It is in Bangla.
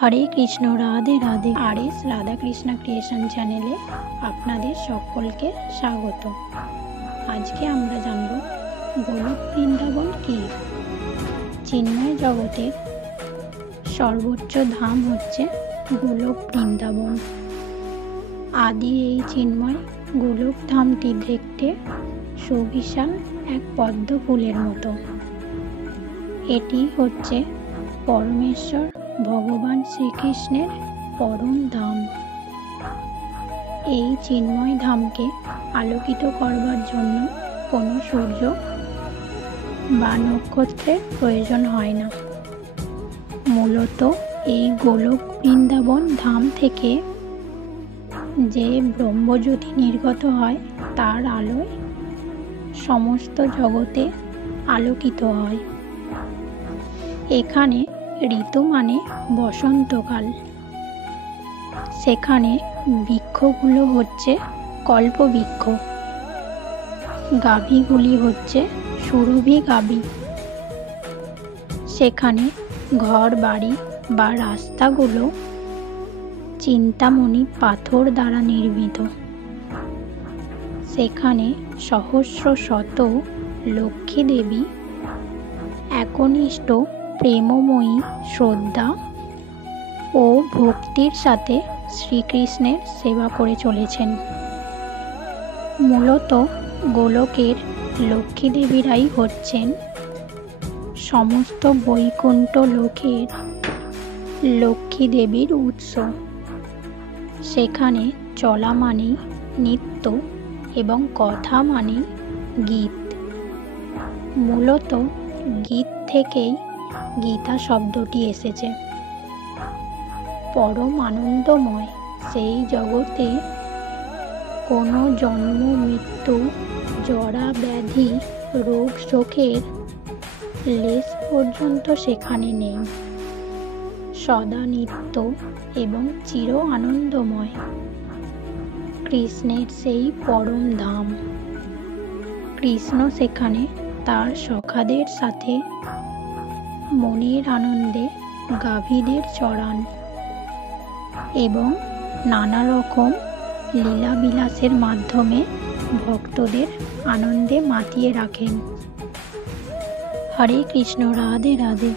হরে কৃষ্ণ, রাধে রাধে। আর এস রাধাকৃষ্ণ ক্রিয়েশন চ্যানেলে আপনাদের সকলকে স্বাগত। আজকে আমরা জানব গোলক বৃন্দাবন কি। চিন্ময় জগতের সর্বোচ্চ ধাম হচ্ছে গোলক বৃন্দাবন। আদি এই চিন্ময় গোলক ধামটি দেখতে সুবিশাল এক পদ্ম ফুলের মতো। এটি হচ্ছে পরমেশ্বর ভগবান শ্রীকৃষ্ণের পরম ধাম। এই চিন্ময় ধামকে আলোকিত করবার জন্য কোনো সূর্য বা নক্ষত্রের প্রয়োজন হয় না। মূলত এই গোলক বৃন্দাবন ধাম থেকে যে ব্রহ্মজ্যোতি নির্গত হয় তার আলোয় সমস্ত জগতে আলোকিত হয়। এখানে ঋতু মানে বসন্তকাল। সেখানে বৃক্ষগুলো হচ্ছে কল্পবৃক্ষ, গাভীগুলি হচ্ছে সুরভি গাভী। সেখানে ঘর বাড়ি বা রাস্তাগুলো চিন্তামণি পাথর দ্বারা নির্মিত। সেখানে সহস্র শত লক্ষ্মী দেবী একনিষ্ঠ প্রেমময়ী শ্রদ্ধা ও ভক্তির সাথে শ্রীকৃষ্ণের সেবা করে চলেছেন। মূলত গোলকের লক্ষ্মী দেবীরাই হচ্ছেন সমস্ত বৈকুণ্ঠ লোকের লক্ষ্মী দেবীর উৎস। সেখানে চলা মানেই নৃত্য এবং কথা মানেই গীত। মূলত গীত থেকেই গীতা শব্দটি এসেছে। পরম আনন্দময় সেই জগতে কোনো জন্ম মৃত্যু জরা ব্যাধি রোগ শোকের লেশ পর্যন্ত সেখানে নেই। সদা নিত্য এবং চির আনন্দময় কৃষ্ণের সেই পরম ধাম। কৃষ্ণ সেখানে তার সখাদের সাথে মনের আনন্দে গাভীদের চড়ান এবং নানা রকম লীলাবিলাসের মাধ্যমে ভক্তদের আনন্দে মাতিয়ে রাখেন। হরে কৃষ্ণ, রাধে রাধে।